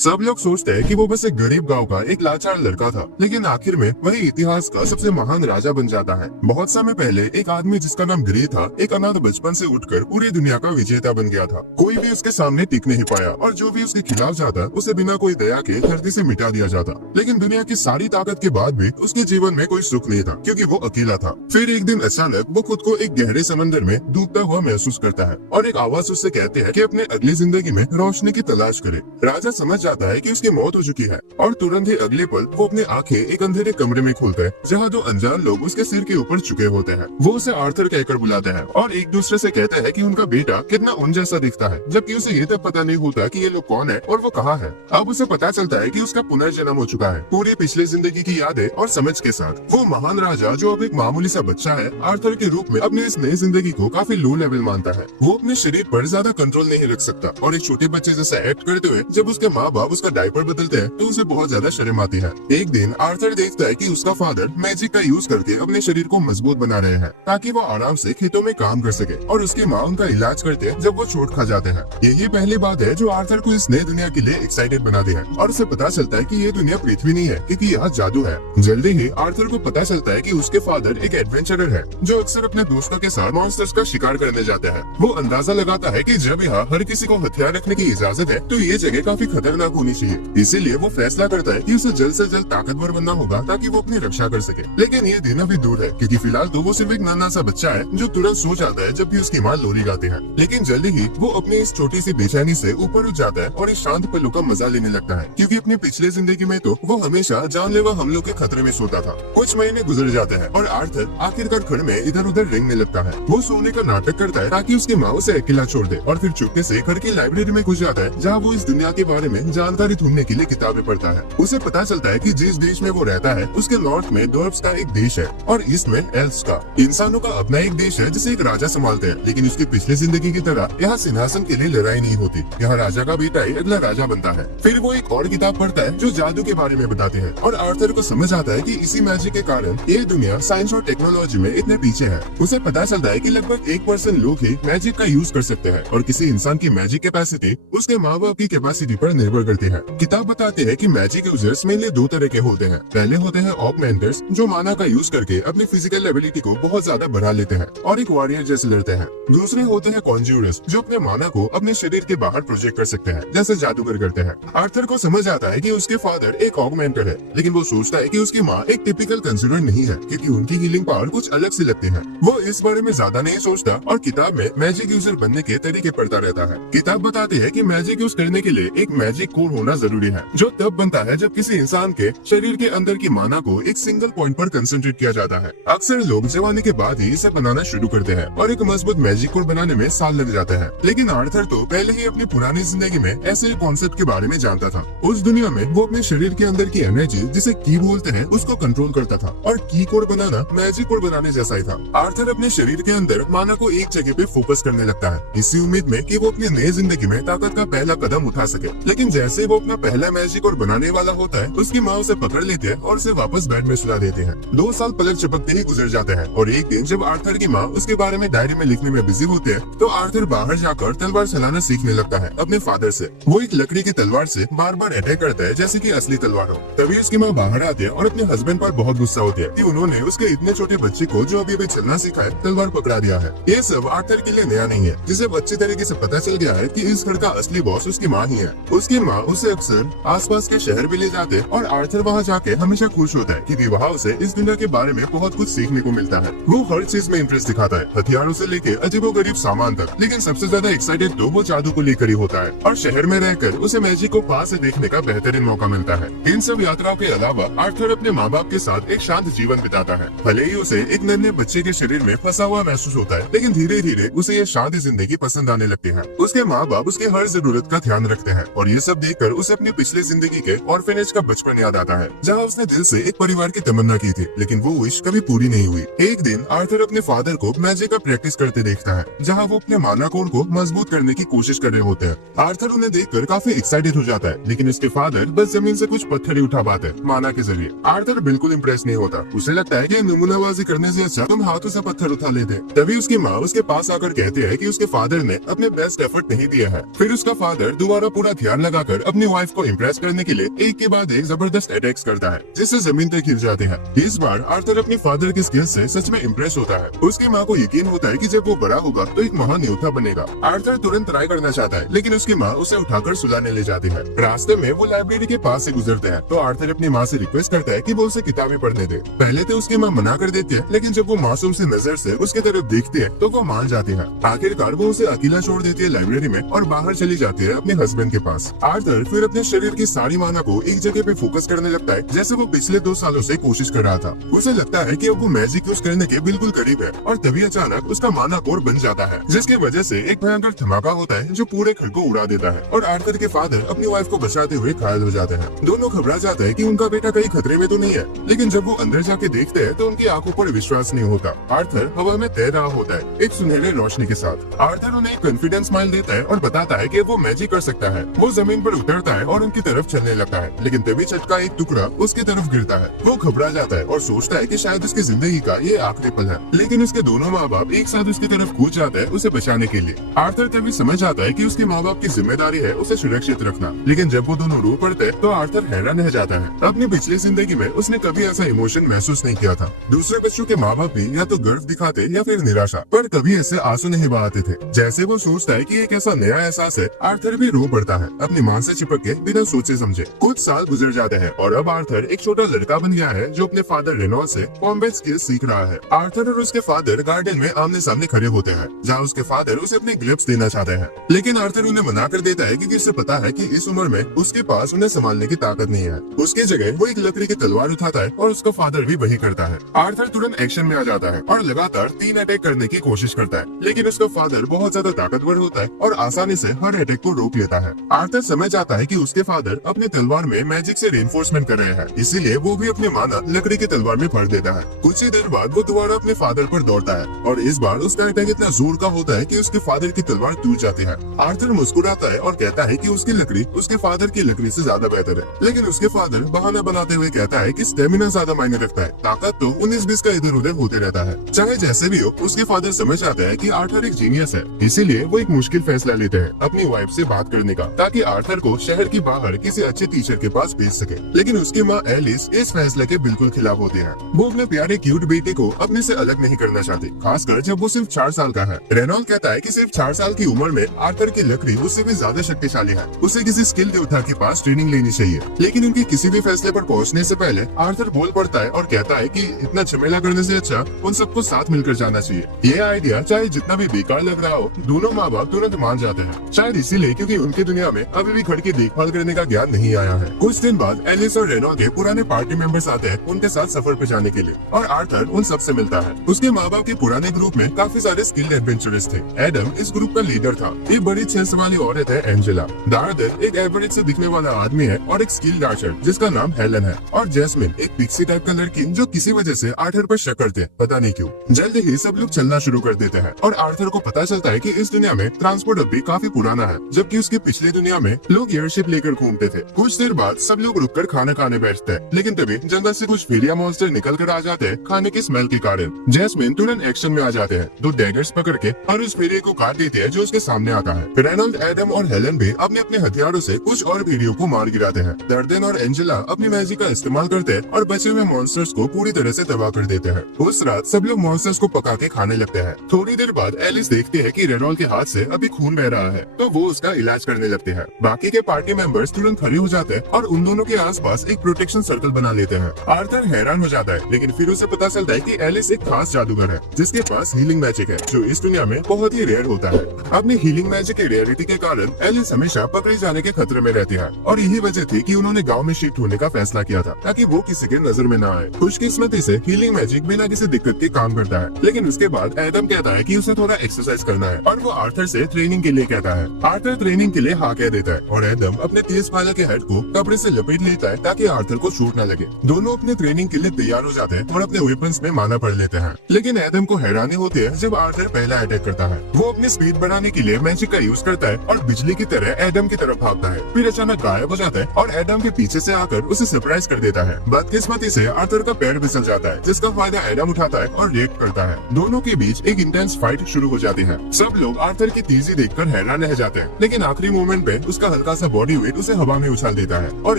सब लोग सोचते हैं कि वो बस एक गरीब गांव का एक लाचार लड़का था, लेकिन आखिर में वही इतिहास का सबसे महान राजा बन जाता है। बहुत समय पहले एक आदमी जिसका नाम ग्रे था, एक अनाथ बचपन से उठकर पूरी दुनिया का विजेता बन गया था। कोई भी उसके सामने टिक नहीं पाया और जो भी उसके खिलाफ जाता उसे बिना कोई दया के धरती से मिटा दिया जाता। लेकिन दुनिया की सारी ताकत के बाद भी उसके जीवन में कोई सुख नहीं था, क्योंकि वो अकेला था। फिर एक दिन अचानक वो खुद को एक गहरे समंदर में डूबता हुआ महसूस करता है और एक आवाज उससे कहते हैं कि अपने अगली जिंदगी में रोशनी की तलाश करे। राजा समझ जाता है कि उसकी मौत हो चुकी है और तुरंत ही अगले पल वो अपनी आंखें एक अंधेरे कमरे में खोलता है, जहाँ दो अनजान लोग उसके सिर के ऊपर झुके होते हैं। वो उसे आर्थर कहकर बुलाते हैं और एक दूसरे से कहते हैं कि उनका बेटा कितना उन जैसा दिखता है, जबकि उसे ये तक पता नहीं होता कि ये लोग कौन है और वो कहाँ है। अब उसे पता चलता है कि उसका पुनर्जन्म हो चुका है, पूरी पिछले जिंदगी की यादें और समझ के साथ। वो महान राजा जो अब एक मामूली सा बच्चा है, आर्थर के रूप में अपनी इस नई जिंदगी को काफी लो लेवल मानता है। वो अपने शरीर पर ज्यादा कंट्रोल नहीं रख सकता और एक छोटे बच्चे जैसा एक्ट करते हुए जब उसके माँ बाप उसका डायपर बदलते हैं तो उसे बहुत ज्यादा शर्म आती है। एक दिन आर्थर देखता है कि उसका फादर मैजिक का यूज करके अपने शरीर को मजबूत बना रहे हैं ताकि वो आराम से खेतों में काम कर सके, और उसकी माँ उनका इलाज करते हैं जब वो चोट खा जाते हैं। यही पहली बात है जो आर्थर को इस नई दुनिया के लिए एक्साइटेड बनाती है और उसे पता चलता है कि ये दुनिया पृथ्वी नहीं है, क्योंकि यहाँ जादू है। जल्दी ही आर्थर को पता चलता है कि उसके फादर एक एडवेंचरर है जो अक्सर अपने दोस्तों के साथ मॉन्स्टर्स का शिकार करने जाता है। वो अंदाजा लगाता है कि जब यहाँ हर किसी को हथियार रखने की इजाजत है तो ये जगह काफी खतरनाक होनी चाहिए। इसीलिए वो फैसला करता है कि उसे जल्द से जल्द ताकतवर बनना होगा ताकि वो अपनी रक्षा कर सके। लेकिन ये दिन अभी दूर है, क्योंकि फिलहाल तो वो सिर्फ एक नन्हा सा बच्चा है जो तुरंत सो जाता है जब भी उसकी माँ लोरी गाती है। लेकिन जल्दी ही वो अपनी इस छोटी सी बेचैनी से ऊपर उठ जाता है और इस शांत पलों का मजा लेने लगता है, क्योंकि अपनी पिछले जिंदगी में तो वो हमेशा जानलेवा हमलों के खतरे में सोता था। कुछ महीने गुजर जाते हैं और आर्थर आखिरकार घर में इधर उधर रेंगने लगता है। वो सोने का नाटक करता है ताकि उसकी माँ उसे अकेला छोड़ दे और फिर चुपके से घर की लाइब्रेरी में घुस जाता है, जहाँ वो इस दुनिया के बारे में जानकारी ढूंढने के लिए किताबें पढ़ता है। उसे पता चलता है कि जिस देश में वो रहता है उसके नॉर्थ में ड्वार्फ्स का एक देश है और ईस्ट में एल्फ्स का। इंसानों का अपना एक देश है जिसे एक राजा संभालते हैं, लेकिन उसकी पिछली जिंदगी की तरह यहाँ सिंहासन के लिए लड़ाई नहीं होती। यहाँ राजा का बेटा ही अगला राजा बनता है। फिर वो एक और किताब पढ़ता है जो जादू के बारे में बताती है और आर्थर को समझ आता है कि इसी मैजिक के कारण ये दुनिया साइंस और टेक्नोलॉजी में इतने पीछे है। उसे पता चलता है कि लगभग 1% लोग ही मैजिक का यूज कर सकते हैं और किसी इंसान की मैजिक कैपेसिटी उसके माँ बाप की कैपेसिटी पर निर्भर करती है। किताब बताती है कि मैजिक यूजर्स मेनली दो तरह के होते हैं। पहले होते हैं ऑगमेंटर्स जो माना का यूज करके अपनी फिजिकल एबिलिटी को बहुत ज्यादा बढ़ा लेते हैं और एक वॉरियर जैसे लड़ते हैं। दूसरे होते हैं कॉन्ज्यूरर्स जो अपने माना को अपने शरीर के बाहर प्रोजेक्ट कर सकते हैं, जैसे जादूगर करते हैं। आर्थर को समझ आता है कि उसके फादर एक ऑगमेंटर है, लेकिन वो सोचता है कि उसकी माँ एक टिपिकल कंज्यूरर नहीं है, क्योंकि उनकी हीलिंग पावर कुछ अलग सी लगती है। वो इस बारे में ज्यादा नहीं सोचता और किताब में मैजिक यूजर बनने के तरीके पढ़ता रहता है। किताब बताती है कि मैजिक यूज करने के लिए एक मैजिक कोर होना जरूरी है, जो तब बनता है जब किसी इंसान के शरीर के अंदर की माना को एक सिंगल पॉइंट पर कंसंट्रेट किया जाता है। अक्सर लोग जवानी के बाद ही इसे बनाना शुरू करते हैं और एक मजबूत मैजिक कोर बनाने में साल लग जाते हैं। लेकिन आर्थर तो पहले ही अपनी पुरानी जिंदगी में ऐसे कॉन्सेप्ट के बारे में जानता था। उस दुनिया में वो अपने शरीर के अंदर की एनर्जी जिसे की बोलते हैं उसको कंट्रोल करता था और की कोर बनाना मैजिक कोर बनाने जैसा ही था। आर्थर अपने शरीर के अंदर माना को एक जगह पे फोकस करने लगता है, इसी उम्मीद में कि वो अपनी नई जिंदगी में ताकत का पहला कदम उठा सके। लेकिन जैसे वो अपना पहला मैजिक कोर बनाने वाला होता है, उसकी माँ उसे पकड़ लेती है और उसे वापस बेड में सुला देते हैं। 2 साल पलक झपकते ही गुजर जाते हैं और एक दिन जब आर्थर की माँ उसके बारे में डायरी में लिखने में बिजी होते हैं, तो आर्थर बाहर जाकर तलवार चलाना सीखने लगता है अपने फादर से। वो एक लकड़ी की तलवार से बार बार अटैक करता है जैसे कि असली तलवार हो। तभी उसकी माँ बाहर आती है और अपने हस्बैंड पर बहुत गुस्सा होती है कि उन्होंने उसके इतने छोटे बच्चे को जो अभी चलना सीखा है तलवार पकड़ा दिया है। ये सब आर्थर के लिए नया नहीं है, जिसे अच्छी तरीके से पता चल गया है कि इस घर का असली बॉस उसकी माँ ही है। उसकी माँ उसे अक्सर आसपास के शहर भी ले जाते और आर्थर वहाँ जाके हमेशा खुश होता है, क्योंकि वहाँ उसे इस दुनिया के बारे में बहुत कुछ सीखने को मिलता है। वो हर चीज में इंटरेस्ट दिखाता है, हथियारों से लेके अजीबोगरीब सामान तक। लेकिन सबसे ज्यादा एक्साइटेड तो वो जादू को लेकर ही होता है और शहर में रहकर उसे मैजिक को पास से देखने का बेहतरीन मौका मिलता है। इन सब यात्राओं के अलावा आर्थर अपने माँ बाप के साथ एक शांत जीवन बिताता है। भले ही उसे एक नन्हे बच्चे के शरीर में फंसा हुआ महसूस होता है, लेकिन धीरे धीरे उसे ये शांत जिंदगी पसंद आने लगती है। उसके माँ बाप उसके हर जरूरत का ध्यान रखते हैं और ये सब देखकर उसे अपनी पिछले जिंदगी के ऑर्फेनेज का बचपन याद आता है, जहाँ उसने दिल से एक परिवार की तमन्ना की थी, लेकिन वो विश कभी पूरी नहीं हुई। एक दिन आर्थर अपने फादर को मैजिक का प्रैक्टिस करते देखता है, जहाँ वो अपने माना कोर को मजबूत करने की कोशिश कर रहे होते हैं। आर्थर उन्हें देखकर काफी एक्साइटेड हो जाता है, लेकिन उसके फादर बस जमीन से कुछ पत्थर ही उठा पाते हैं माना के जरिए। आर्थर बिल्कुल इम्प्रेस नहीं होता। उसे लगता है कि नमूनाबाजी करने से अच्छा तुम हाथों से पत्थर उठा लेते। तभी उसकी माँ उसके पास आकर कहती है कि उसके फादर ने अपने बेस्ट एफर्ट नहीं दिया है। फिर उसका फादर दोबारा पूरा ध्यान लगाकर आकर अपनी वाइफ को इम्प्रेस करने के लिए एक के बाद एक जबरदस्त अटैक्स करता है, जिससे जमीन तक गिर जाते हैं। इस बार आर्थर अपनी फादर की स्किल्स से सच में इम्प्रेस होता है। उसकी माँ को यकीन होता है कि जब वो बड़ा होगा तो एक महान योद्धा बनेगा। आर्थर तुरंत ट्राई करना चाहता है, लेकिन उसकी माँ उसे उठाकर सुलाने ले जाती है। रास्ते में वो लाइब्रेरी के पास से गुजरते हैं तो आर्थर अपनी माँ से रिक्वेस्ट करता है कि वो उसे किताबें पढ़ने दे। पहले तो उसकी माँ मना कर देती है, लेकिन जब वो मासूम सी नजर से उसकी तरफ देखती है तो वो मान जाती है। आखिरकार वो उसे अकेला छोड़ देती है लाइब्रेरी में और बाहर चली जाती है अपने हस्बैंड के पास। आर्थर फिर अपने शरीर की सारी माना को एक जगह पे फोकस करने लगता है, जैसे वो पिछले 2 सालों से कोशिश कर रहा था। उसे लगता है कि अब वो मैजिक यूज करने के बिल्कुल करीब है और तभी अचानक उसका माना कोर बन जाता है, जिसकी वजह से एक भयंकर धमाका होता है जो पूरे घर को उड़ा देता है और आर्थर के फादर अपनी वाइफ को बचाते हुए घायल हो जाते हैं। दोनों घबरा जाते हैं कि उनका बेटा कहीं खतरे में तो नहीं है, लेकिन जब वो अंदर जाके देखते हैं तो उनकी आंखों पर विश्वास नहीं होता। आर्थर हवा में तैर रहा होता है एक सुनहरे रोशनी के साथ। आर्थर उन्हें एक कॉन्फिडेंस स्माइल देता है और बताता है कि वो मैजिक कर सकता है। वो जमीन पर उतरता है और उनकी तरफ चलने लगता है, लेकिन तभी छत का एक टुकड़ा उसकी तरफ गिरता है। वो घबरा जाता है और सोचता है कि शायद उसकी जिंदगी का ये आखिरी पल है, लेकिन उसके दोनों माँ बाप एक साथ उसकी तरफ कूद जाते हैं उसे बचाने के लिए। आर्थर तभी समझ आता है कि उसके माँ बाप की जिम्मेदारी है उसे सुरक्षित रखना, लेकिन जब वो दोनों रो पड़ते हैं तो आर्थर हैरान रह जाता है। अपनी पिछली जिंदगी में उसने कभी ऐसा इमोशन महसूस नहीं किया था। दूसरे बच्चों के माँ बाप भी या तो गर्व दिखाते या फिर निराशा, पर कभी ऐसे आंसू नहीं बहाते थे। जैसे वो सोचता है कि एक ऐसा नया एहसास है, आर्थर भी रो पड़ता है अपनी माँ से चिपक के बिना सोचे समझे। कुछ साल गुजर जाते हैं और अब आर्थर एक छोटा लड़का बन गया है जो अपने फादर रेनॉल्ड से कॉम्बैट स्किल्स सीख रहा है। आर्थर और उसके फादर गार्डन में आमने सामने खड़े होते हैं, जहाँ उसके फादर उसे अपने ग्लव्स देना चाहते हैं, लेकिन आर्थर उन्हें मना कर देता है क्योंकि उसे पता है कि इस उम्र में उसके पास उन्हें संभालने की ताकत नहीं है। उसकी जगह वो एक लकड़ी की तलवार उठाता है और उसका फादर भी वही करता है। आर्थर तुरंत एक्शन में आ जाता है और लगातार 3 अटैक करने की कोशिश करता है, लेकिन उसका फादर बहुत ज्यादा ताकतवर होता है और आसानी से हर अटैक को रोक लेता है। आर्थर समझ आता है कि उसके फादर अपने तलवार में मैजिक से रेनफोर्समेंट कर रहे हैं, इसीलिए वो भी अपने माना लकड़ी की तलवार में भर देता है। कुछ ही देर बाद वो दोबारा अपने फादर पर दौड़ता है और इस बार उसका अटैक इतना जोर का होता है कि उसके फादर की तलवार टूट जाती है। आर्थर मुस्कुराता है और कहता है कि उसकी लकड़ी उसके फादर की लकड़ी से ज्यादा बेहतर है, लेकिन उसके फादर बहाना बनाते हुए कहता है कि स्टेमिना ज्यादा मायने रखता है, ताकत तो 19-20 का इधर उधर होते रहता है। चाहे जैसे भी हो, उसके फादर समझ आता है कि आर्थर एक जीनियस है, इसीलिए वो एक मुश्किल फैसला लेते हैं अपनी वाइफ से बात करने का, ताकि आर्थर को शहर के बाहर किसी अच्छे टीचर के पास भेज सके। लेकिन उसकी माँ एलिस इस फैसले के बिल्कुल खिलाफ होती है। वो अपने प्यारे क्यूट बेटे को अपने से अलग नहीं करना चाहती, खासकर जब वो सिर्फ 4 साल का है। रेनॉल्ड कहता है कि सिर्फ 4 साल की उम्र में आर्थर की लकड़ी उससे भी ज्यादा शक्तिशाली है, उसे किसी स्किल योद्धा के पास ट्रेनिंग लेनी चाहिए। लेकिन उनके किसी भी फैसले पर पहुंचने से पहले आर्थर बोल पड़ता है और कहता है कि इतना झमेला करने से अच्छा उन सबको साथ मिलकर जाना चाहिए। ये आइडिया चाहे जितना भी बेकार लग रहा हो, दोनों माँ बाप तुरंत मान जाते हैं, शायद इसीलिए क्योंकि उनकी दुनिया में अभी भी घर की देखभाल करने का ज्ञान नहीं आया है। कुछ दिन बाद एलिस और रेनॉल्ड के पुराने पार्टी मेंबर्स आते हैं उनके साथ सफर पे जाने के लिए और आर्थर उन सब से मिलता है। उसके माँ बाप के पुराने ग्रुप में काफी सारे स्किल्ड एडवेंचरर्स थे। एडम इस ग्रुप का लीडर था। एक बड़ी 6 साल वाली औरत है एंजेला। दार्दर एक एवरेज से दिखने वाला आदमी है और एक स्किल्ड आर्चर जिसका नाम हेलन है, और जैस्मिन एक पिक्सी टाइप का लड़की जो किसी वजह से आर्थर पर शक करते हैं, पता नहीं क्यों। जल्द ही सब लोग चलना शुरू कर देते हैं और आर्थर को पता चलता है कि इस दुनिया में ट्रांसपोर्ट अब भी काफी पुराना है, जबकि उसकी पिछली दुनिया में लोग एयरशिप लेकर घूमते थे। कुछ देर बाद सब लोग रुककर खाना खाने बैठते हैं, लेकिन तभी जंगल से कुछ फेरिया मॉन्स्टर निकल कर आ जाते हैं खाने की स्मेल के कारण। जैस्मिन तुरंत एक्शन में आ जाते हैं, 2 डैगर्स पकड़ के और उस फेरिये को काट देते हैं जो उसके सामने आता है। रेनॉल्ड, एडम और हेलन भी अपने अपने हथियारों से कुछ और फेरियों को मार गिराते हैं। दर्देन और एंजेला अपनी मैजिक का इस्तेमाल करते हैं और बचे हुए मॉन्स्टर्स को पूरी तरह से तबाह कर देते हैं। उस रात सब लोग मॉन्स्टर्स को पका के खाने लगते हैं। थोड़ी देर बाद एलिस देखती है कि रेनॉल्ड के हाथ से अभी खून बह रहा है, तो वो उसका इलाज करने लगते हैं। बाकी के पार्टी मेंबर्स तुरंत खड़े हो जाते हैं और उन दोनों के आसपास एक प्रोटेक्शन सर्कल बना लेते हैं। आर्थर हैरान हो जाता है, लेकिन फिर उसे पता चलता है कि एलिस एक खास जादूगर है जिसके पास हीलिंग मैजिक है, जो इस दुनिया में बहुत ही रेयर होता है। अपनी हीलिंग मैजिक की रेयरिटी के कारण एलिस हमेशा पकड़े जाने के खतरे में रहती है, और यही वजह थी कि उन्होंने गांव में शिफ्ट होने का फैसला किया था ताकि वो किसी के नजर में न आए। खुशकिस्मती से हीलिंग मैजिक बिना किसी दिक्कत के काम करता है, लेकिन उसके बाद एडम कहता है कि उसे थोड़ा एक्सरसाइज करना है और वो आर्थर से ट्रेनिंग के लिए कहता है। आर्थर ट्रेनिंग के लिए हाँ कह देता है और एडम अपने तेज भाला के हेड को कपड़े से लपेट लेता है ताकि आर्थर को चोट न लगे। दोनों अपने ट्रेनिंग के लिए तैयार हो जाते हैं और अपने वेपन्स में माना पड़ लेते हैं, लेकिन एडम को हैरानी होती है जब आर्थर पहला अटैक करता है। वो अपनी स्पीड बढ़ाने के लिए मैजिक का यूज करता है और बिजली की तरह एडम की तरफ भागता है, फिर अचानक गायब हो जाता है और एडम के पीछे से आकर उसे सरप्राइज कर देता है। बदकिस्मती से आर्थर का पैर फिसल जाता है, जिसका फायदा एडम उठाता है और रिएक्ट करता है। दोनों के बीच एक इंटेंस फाइट शुरू हो जाती है। सब लोग आर्थर की तेजी देखकर हैरान रह जाते हैं, लेकिन आखिरी मोमेंट पे उसका हल्का सा बॉडी वेट उसे हवा में उछाल देता है और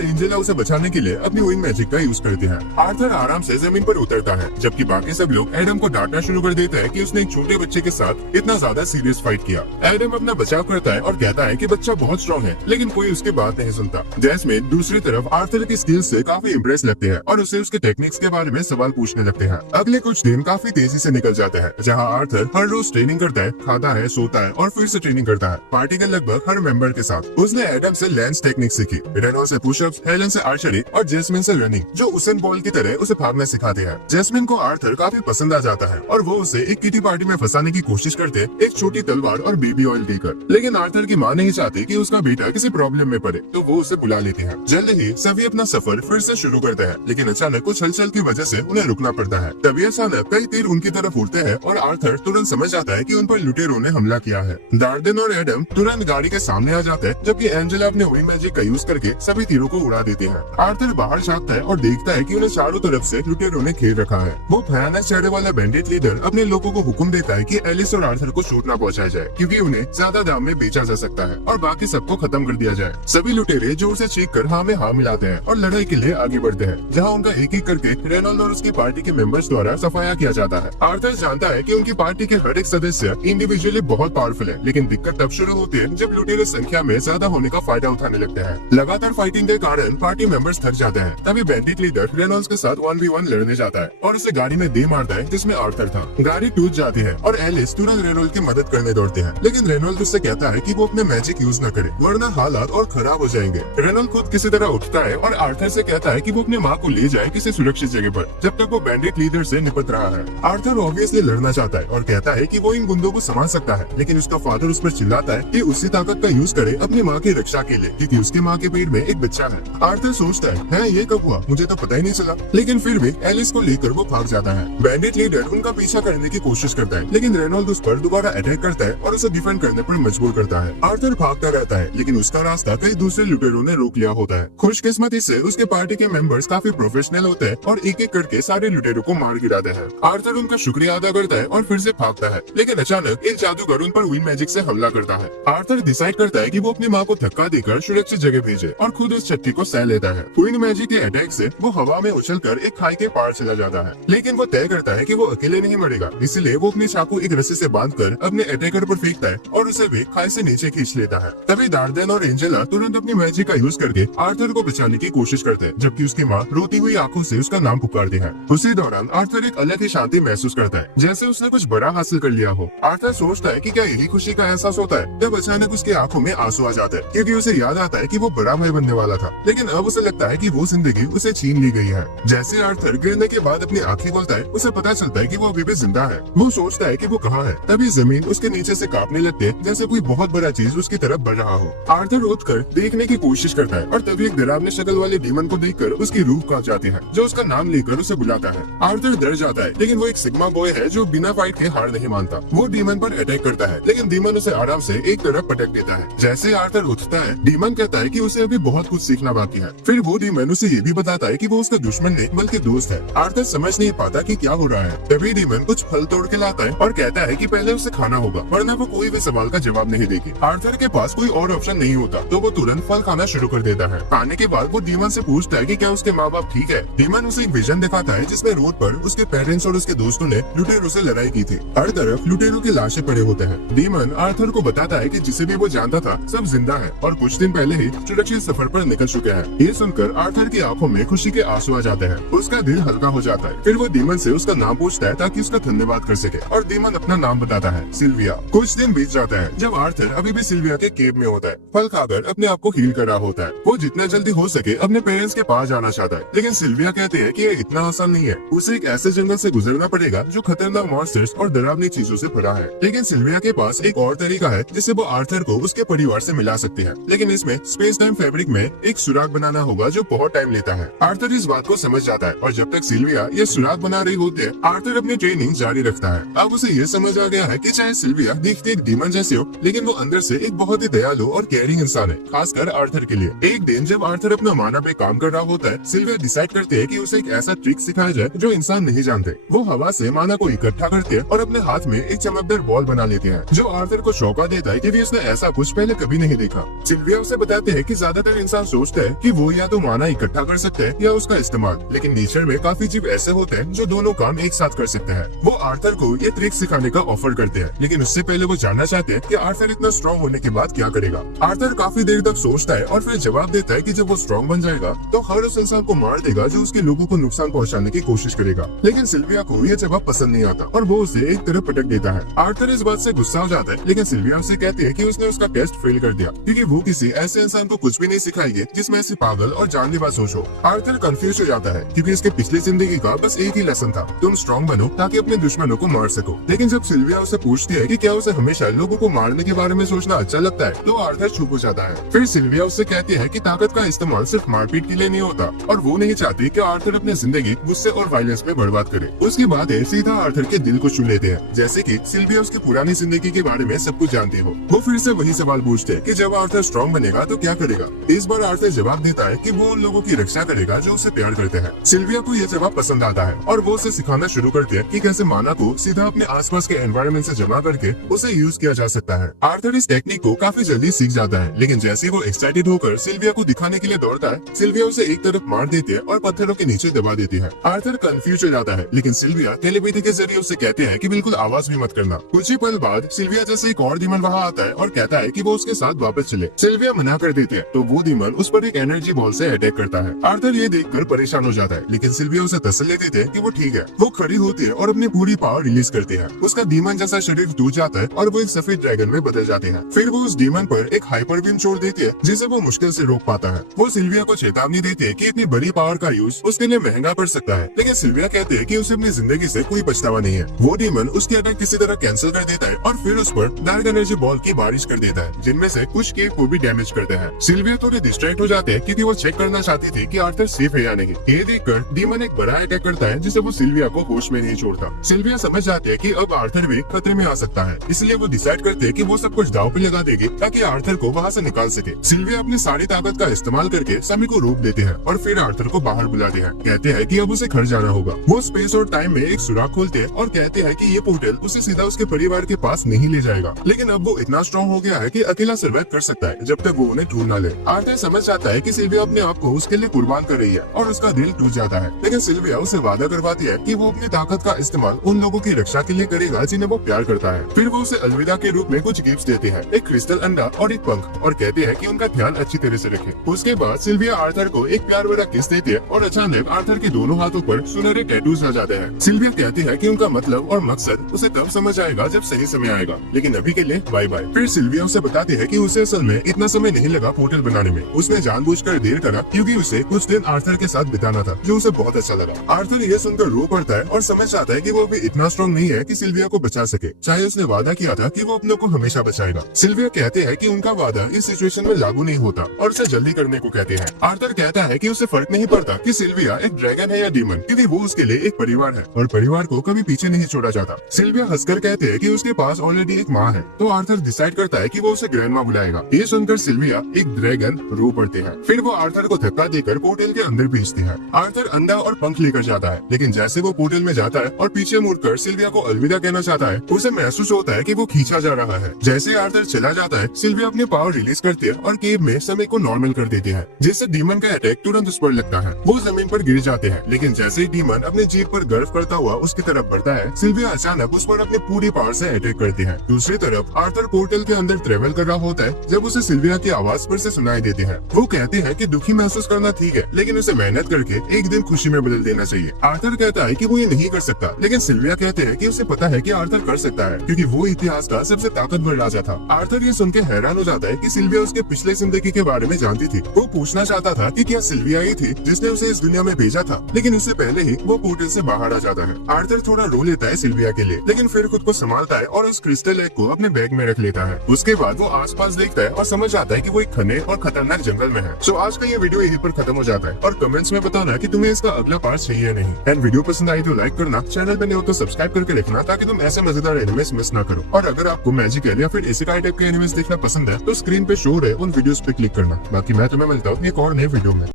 एंजेला उसे बचाने के लिए अपनी विंग मैजिक का यूज करते हैं। आर्थर आराम से जमीन पर उतरता है, जबकि बाकी सब लोग एडम को डांटना शुरू कर देते हैं कि उसने एक छोटे बच्चे के साथ इतना ज्यादा सीरियस फाइट किया। एडम अपना बचाव करता है और कहता है कि बच्चा बहुत स्ट्रॉन्ग है, लेकिन कोई उसकी बात नहीं सुनता। जैस्मिन दूसरी तरफ आर्थर की स्किल्स से काफी इम्प्रेस लगते हैं और उसे उसके टेक्निक्स के बारे में सवाल पूछने लगते हैं। अगले कुछ दिन काफी तेजी से निकल जाते हैं, जहाँ आर्थर हर रोज ट्रेनिंग करता है, खाता है, सोता है और फिर से ट्रेनिंग करता है। पार्टी के लगभग हर मेंबर के साथ उसने एडम से लैंस टेक्निक सीखी, रेनो से पुशअप्स, हेलन से आर्चरी और जेस्मिन से रनिंग, जो उसेन बॉल्ट की तरह उसे भागना सिखाते हैं। जेस्मिन को आर्थर काफी पसंद आ जाता है और वो उसे एक किटी पार्टी में फंसाने की कोशिश करते, एक छोटी तलवार और बेबी ऑयल देकर। लेकिन आर्थर की माँ नहीं चाहती कि उसका बेटा किसी प्रॉब्लम में पड़े, तो वो उसे बुला लेते हैं। जल्द ही सभी अपना सफर फिर से शुरू करते हैं, लेकिन अचानक कुछ हलचल की वजह से उन्हें रुकना पड़ता है। तभी अचानक कई तीर उनकी तरफ उड़ते हैं और आर्थर तुरंत समझ जाता है कि उन पर लुटेरों ने हमला किया है। डार्डेन और एडम तुरंत गाड़ी के सामने आ जाते हैं, जबकि एंजेला अपने विंग मैजिक का यूज करके सभी तीरों को उड़ा देते हैं। आर्थर बाहर झांकता है और देखता है कि उन्हें चारों तरफ से लुटेरों ने घेर रखा है। वो भयानक चेहरे वाला बैंडिट लीडर अपने लोगों को हुक्म देता है कि एलिस और आर्थर को चोट न पहुंचाया जाए, क्योंकि उन्हें ज्यादा दाम में बेचा जा सकता है और बाकी सबको खत्म कर दिया जाए। सभी लुटेरे जोर से चीख कर हाँ में हाँ मिलाते हैं और लड़ाई के लिए आगे बढ़ते हैं, जहाँ उनका एक एक करके रेनॉल्ड और उसकी पार्टी के मेंबर्स द्वारा सफाया किया जाता है। आर्थर जानता है कि उनकी पार्टी के हर एक सदस्य इंडिविजुअली बहुत पावरफुल है, लेकिन दिक्कत तब शुरू होती है जब लुटेरे संख्या में ज्यादा होने का फायदा उठाने लगते हैं। लगातार फाइटिंग के कारण पार्टी मेंबर्स थक जाते हैं। तभी बैंडिट लीडर रेनॉल्ड्स के साथ 1v1 लड़ने जाता है और उसे गाड़ी में दे मारता है जिसमें आर्थर था। गाड़ी टूट जाती है और एलिस तुरंत रेनॉल्ड की मदद करने दौड़ते हैं, लेकिन रेनॉल्ड उससे कहता है कि वो अपने मैजिक यूज न करे, वरना हालात और खराब हो जाएंगे। रेनॉल्ड खुद किसी तरह उठता है और आर्थर से कहता है कि वो अपने माँ को ले जाए किसी सुरक्षित जगह पर, जब तक वो बैंडिट लीडर से निपट रहा है। आर्थर ऑब्वियसली लड़ना चाहता है और कहता है कि वो इन गुंडों को संभाल सकता है, लेकिन उसका फादर उस पर चिल्लाता है कि उसी ताकत का यूज करे अपनी माँ की रक्षा के लिए, क्योंकि उसकी माँ के पेट में एक बच्चा है। आर्थर सोचता है ये कब हुआ, मुझे तो पता ही नहीं चला, लेकिन फिर भी एलिस को लेकर वो भाग जाता है। बैंडिट लीडर उनका पीछा करने की कोशिश करता है, लेकिन रेनॉल्ड उस पर दोबारा अटैक करता है और उसे डिफेंड करने पर मजबूर करता है। आर्थर भागता रहता है, लेकिन उसका रास्ता कई दूसरे लुटेरों ने रोक लिया होता है। खुशकिस्मती से उसके पार्टी के मेंबर्स काफी प्रोफेशनल होते हैं और एक एक करके सारे लुटेरों को मार गिराते हैं। आर्थर उनका शुक्रिया अदा करता है और फिर से भागता है, लेकिन अचानक एक जादूगर उन पर विंड मैजिक से हमला करता है। आर्थर डिसाइड करता है कि वो अपनी माँ को धक्का देकर सुरक्षित जगह भेजे और खुद उस छट्टी को सह लेता है। विंड मैजिक के अटैक से वो हवा में उछलकर एक खाई के पार चला जाता है, लेकिन वो तय करता है कि वो अकेले नहीं मरेगा, इसलिए वो अपनी चाकू एक रस्सी से बांधकर अपने अटैकर पर फेंकता है और उसे भी खाई से नीचे खींच लेता है। तभी डार्डेन और एंजेला तुरंत अपनी मैजिक का यूज करके आर्थर को बचाने की कोशिश करते हैं, जबकि उसकी माँ रोती हुई आंखों से उसका नाम पुकारती है। उसी दौरान आर्थर एक अलग ही शांति महसूस करता है, जैसे उसने कुछ बड़ा हासिल कर लिया हो। आर्थर सोचता है कि क्या यही खुशी का एहसास होता है, तब अचानक उसकी आंखों में आंसू आ जाता है, क्योंकि उसे याद आता है कि वो बड़ा भाई बनने वाला था, लेकिन अब उसे लगता है कि वो जिंदगी उसे छीन ली गई है। जैसे आर्थर गिरने के बाद अपनी आंखें खोलता है, उसे पता चलता है कि वो अभी भी जिंदा है। वो सोचता है कि वो कहाँ है, तभी जमीन उसके नीचे से कांपने लगती है, जैसे कोई बहुत बड़ा चीज उसकी तरफ बढ़ रहा हो। आर्थर उठकर देखने की कोशिश करता है और तभी एक डरावनी शक्ल वाले डीमन को देखकर उसकी रूह कांप जाती है, जो उसका नाम लेकर उसे बुलाता है। आर्थर डर जाता है, लेकिन वो एक सिग्मा बॉय है जो बिना फाइट के हार नहीं मानता। वो डीमन पर अटैक करता है, लेकिन डीमन उसे आराम से एक तरफ पटक देता है। जैसे आर्थर उठता है, डीमन कहता है कि उसे अभी बहुत कुछ सीखना बाकी है। फिर वो डीमन उसे ये भी बताता है कि वो उसका दुश्मन नहीं बल्कि दोस्त है। आर्थर समझ नहीं पाता कि क्या हो रहा है। तभी डीमन कुछ फल तोड़ के लाता है और कहता है कि पहले उसे खाना होगा, वरना वो कोई भी सवाल का जवाब नहीं देगी। आर्थर के पास कोई और ऑप्शन नहीं होता, तो वो तुरंत फल खाना शुरू कर देता है। खाने के बाद वो डीमन से पूछता है कि क्या उसके माँ बाप ठीक है। डीमन उसे एक विजन दिखाता है जिसमें रोड पर उसके पेरेंट्स और उसके दोस्तों ने लुटेरों से लड़ाई की थी। हर तरफ लुटेरों की लाशें पड़े होते हैं। डीमन आर्थर को बताता है कि जिसे भी वो जानता था सब जिंदा है और कुछ दिन पहले ही सुरक्षित सफर पर निकल चुके हैं। ये सुनकर आर्थर की आंखों में खुशी के आंसू आ जाते हैं। उसका दिल हल्का हो जाता है। फिर वो डीमन से उसका नाम पूछता है ताकि उसका धन्यवाद कर सके, और डीमन अपना नाम बताता है, सिल्विया। कुछ दिन बीत जाता है जब आर्थर अभी भी सिल्विया के केव में होता है। फल खाकर अपने आप को हील कर रहा होता है। वो जितना जल्दी हो सके अपने पेरेंट्स के पास जाना चाहता है, लेकिन सिल्विया कहते हैं कि ये इतना आसान नहीं है। उसे एक ऐसे जंगल से गुजरना पड़ेगा जो खतरनाक मॉन्स्टर्स और डरावनी चीजों से भरा है। लेकिन सिल्विया के पास एक और तरीका है जिससे वो आर्थर को उसके परिवार से मिला सकती है, लेकिन इसमें स्पेस टाइम फैब्रिक में एक सुराग बनाना होगा जो बहुत टाइम लेता है। आर्थर इस बात को समझ जाता है और जब तक सिल्विया ये सुराग बना रही होती है, आर्थर अपनी ट्रेनिंग जारी रखता है। अब उसे ये समझ आ गया है कि चाहे सिल्विया दिखती एक डीमन जैसी हो, लेकिन वो अंदर से एक बहुत ही दयालु और केयरिंग इंसान है, खासकर आर्थर के लिए। एक दिन जब आर्थर अपना माना पे काम कर रहा होता है, सिल्विया डिसाइड करती है कि उसे एक ऐसा ट्रिक सिखाया जाए जो इंसान नहीं जानते। वो हवा से माना को इकट्ठा करते हैं और अपने हाथ में एक चमकदार बॉल बना लेते हैं, जो आर्थर को चौंका देता है क्योंकि उसने ऐसा कुछ पहले कभी नहीं देखा। सिल्विया उसे बताते हैं कि ज्यादातर इंसान सोचते हैं कि वो या तो माना इकट्ठा कर सकते हैं या उसका इस्तेमाल, लेकिन नेचर में काफी जीव ऐसे होते हैं जो दोनों काम एक साथ कर सकते हैं। वो आर्थर को ये ट्रिक सिखाने का ऑफर करते हैं, लेकिन उससे पहले वो जानना चाहते हैं कि आर्थर इतना स्ट्रॉन्ग होने के बाद क्या करेगा। आर्थर काफी देर तक सोचता है और फिर जवाब देता है कि जब वो स्ट्रॉन्ग बन जाएगा तो हर उस इंसान को मार देगा जो उसके लोगों को नुकसान पहुंचाने की कोशिश करेगा। लेकिन सिल्विया को यह जवाब पसंद नहीं आता और वो उसे एक तरफ पटक देता है। आर्थर इस बात से गुस्सा हो जाता है, लेकिन सिल्विया उसे कहती है कि उसने उसका टेस्ट फेल कर दिया क्योंकि वो किसी ऐसे इंसान को कुछ भी नहीं सिखाएगी जिसमें ऐसी पागल और जानलेवा सोच हो। आर्थर कंफ्यूज हो जाता है क्योंकि इसके पिछली जिंदगी का बस एक ही लेसन था, तुम स्ट्रॉन्ग बनो ताकि अपने दुश्मनों को मार सको। लेकिन जब सिल्विया उसे पूछती है कि क्या उसे हमेशा लोगों को मारने के बारे में सोचना अच्छा लगता है, तो आर्थर चुप हो जाता है। फिर सिल्विया उससे कहती है कि ताकत का इस्तेमाल सिर्फ मारपीट के लिए नहीं होता और वो नहीं चाहती कि आर्थर अपनी जिंदगी गुस्से और वायलेंस में बर्बाद करे। उसकी बातें सीधा आर्थर के दिल को छू लेते हैं, जैसे कि सिल्विया उसकी पुरानी जिंदगी के बारे में सब कुछ जानती हो। वो फिर से वही सवाल पूछते हैं कि जब आर्थर स्ट्रॉन्ग बनेगा तो क्या करेगा। इस बार आर्थर जवाब देता है कि वो उन लोगों की रक्षा करेगा जो उसे प्यार करते हैं। सिल्विया को यह जवाब पसंद आता है और वो उसे सिखाना शुरू करती है कि कैसे माना को सीधा अपने आसपास के एनवायरनमेंट से जमा करके उसे यूज किया जा सकता है। आर्थर इस टेक्निक को काफी जल्दी सीख जाता है, लेकिन जैसे वो एक्साइटेड होकर सिल्विया को दिखाने के लिए दौड़ता है, सिल्विया उसे एक तरफ मार देती है और पत्थरों के नीचे दबा देती है। आर्थर कंफ्यूज हो जाता है, लेकिन सिल्विया टेलीपैथी के जरिए उसे कहते हैं कि बिल्कुल आवाज भी मत करना। कुछ ही पल बाद सिल्विया जैसे एक और डीमन वहाँ आता है और कहता है कि वो उसके साथ वापस चले। सिल्विया मना कर देती है तो वो डीमन उस पर एक एनर्जी बॉल से अटैक करता है। आर्थर ये देखकर परेशान हो जाता है, लेकिन सिल्विया उसे तसल्ली देती है कि वो ठीक है। वो खड़ी होती है और अपनी पूरी पावर रिलीज करती है। उसका डीमन जैसा शरीर टूट जाता है और वो एक सफेद ड्रैगन में बदल जाते हैं। फिर वो उस डीमन पर एक हाइपर बीम छोड़ देती है जिसे वो मुश्किल से रोक पाता है। वो सिल्विया को चेतावनी देती है कि इतनी बड़ी पावर का यूज उसके लिए महंगा पड़ सकता है, लेकिन सिल्विया कहते हैं कि उसे अपनी जिंदगी से कोई पछतावा नहीं है। वो डीमन उसकी अटैक किसी तरह कैंसिल कर देता है और फिर उस पर डार्क एनर्जी बॉल की बारिश कर देता है, जिनमें से कुछ केव को भी डैमेज करते हैं। सिल्विया थोड़े डिस्ट्रैक्ट हो जाते हैं क्योंकि वो चेक करना चाहती थी कि आर्थर सेफ है या नहीं। ये देखकर डीमन एक बड़ा अटैक करता है जिसे वो सिल्विया को होश में नहीं छोड़ता। सिल्विया समझ जाती है कि अब आर्थर भी खतरे में आ सकता है, इसलिए वो डिसाइड करते हैं कि वो सब कुछ दांव पे लगा देगी ताकि आर्थर को वहाँ से निकाल सके। सिल्विया अपनी सारी ताकत का इस्तेमाल करके समी को रोक देते हैं और फिर आर्थर को बाहर बुलाते हैं। कहते हैं कि अब उसे घर जाना होगा। वो स्पेस और टाइम में एक सुराख खोलते हैं और कहते हैं कि ये पोर्टल उसे सीधा उसके परिवार के पास नहीं ले जाएगा, लेकिन अब वो इतना स्ट्रॉन्ग हो गया है कि अकेला सर्वाइव कर सकता है जब तक वो उन्हें ढूंढ ना ले। आर्थर समझ जाता है कि सिल्विया अपने आप को उसके लिए कुर्बान कर रही है और उसका दिल टूट जाता है, लेकिन सिल्विया उसे वादा करवाती है कि वो अपनी ताकत का इस्तेमाल उन लोगों की रक्षा के लिए करेगा जिन्हें वो प्यार करता है। फिर वो उसे अलविदा के रूप में कुछ गिफ्ट देते हैं, एक क्रिस्टल अंडा और एक पंख, और कहते हैं कि उनका ध्यान अच्छी तरह से रखे। उसके बाद सिल्विया आर्थर को एक प्यार भरा किस देती है और अचानक आर्थर के दोनों हाथों पर सुनहरे टैटूज आ जाते हैं। सिल्विया कहती है कि उनका मतलब और मकसद उसे तब समझ आएगा जब सही समय आएगा, लेकिन अभी के लिए बाय बाय। फिर सिल्विया उसे बताती है कि उसे असल में इतना समय नहीं लगा पोर्टल बनाने में, उसने जानबूझकर देर करा क्योंकि उसे कुछ दिन आर्थर के साथ बिताना था, जो उसे बहुत अच्छा लगा। आर्थर यह सुनकर रो पड़ता है और समझ आता है कि वो अभी इतना स्ट्रॉन्ग नहीं है कि सिल्विया को बचा सके, चाहे उसने वादा किया था कि वो अपने को हमेशा बचाएगा। सिल्विया कहते हैं कि उनका वादा इस सिचुएशन में लागू नहीं होता और उसे जल्दी करने को कहते हैं। आर्थर कहता है कि उसे फर्क नहीं पड़ता कि सिल्विया एक ड्रैगन है या डीमन, क्योंकि वो उसके लिए एक परिवार है और परिवार को कभी पीछे नहीं छोड़ा जाता। सिल्विया हंसकर कहते हैं कि उसके पास ऑलरेडी एक माँ है, तो आर्थर डिसाइड करता है कि वो उसे ग्रैंडमा बुलाएगा। ये सुनकर सिल्विया एक ड्रैगन रो पड़ते हैं। फिर वो आर्थर को धक्का देकर पोर्टल के अंदर भेजती है। आर्थर अंडा और पंख लेकर जाता है, लेकिन जैसे वो पोर्टल में जाता है और पीछे मुड़कर सिल्विया को अलविदा कहना चाहता है, उसे महसूस होता है कि वो खींचा जा रहा है। जैसे आर्थर चला जाता है, सिल्विया अपनी पावर रिलीज करती है और केव में समय को नॉर्मल कर देती है, जिससे डीमन का अटैक तुरंत उस पर लगता है। वो जमीन पर गिर जाते हैं, लेकिन जैसे ही डीमन अपने जीत पर गर्व करता हुआ उसकी तरफ बढ़ता है, सिल्विया अचानक उस पर अपनी पूरी पावर से अटैक करती है। दूसरी तरफ आर्थर पोर्टल के अंदर ट्रेवल कर रहा होता है जब उसे सिल्विया की आवाज पर से सुनाई देती है। वो कहते हैं कि दुखी महसूस करना ठीक है, लेकिन उसे मेहनत करके एक दिन खुशी में बदल देना चाहिए। आर्थर कहता है कि वो ये नहीं कर सकता, लेकिन सिल्विया कहते हैं कि उसे पता है कि आर्थर कर सकता है, क्योंकि वो इतिहास का सबसे ताकतवर राजा था। आर्थर ये सुन के हैरान हो जाता है कि सिल्विया उसके पिछले जिंदगी के बारे में जानती थी। वो पूछना चाहता था कि क्या सिल्विया ही थी जिसने उसे इस दुनिया में भेजा था, लेकिन उससे पहले ही वो पोर्टल से बाहर आ जाता है। आर्थर थोड़ा रो लेता है सिल्विया के लिए, लेकिन फिर खुद को संभालता है और उस क्रिस्टल एग को अपने बैग में रख लेता है। उसके बाद वो आसपास देखता है और समझ आता है कि वो एक घने और खतरनाक जंगल में है। सो आज का ये वीडियो यहीं पर खत्म हो जाता है और कमेंट्स में बताना कि तुम्हें इसका अगला पार्ट चाहिए या नहीं। एंड वीडियो पसंद आई तो लाइक करना, चैनल पे नए हो तो सब्सक्राइब करके रखना ताकि तुम ऐसे मजेदार एनिमेस मिस ना करो। और अगर आपको मैजिकल या फिर इसी टाइप के एनिमेस देखना पसंद है तो स्क्रीन पे शो है उन वीडियोस पे क्लिक करना। बाकी मैं तुम्हें मिलता हूँ एक और नए वीडियो में।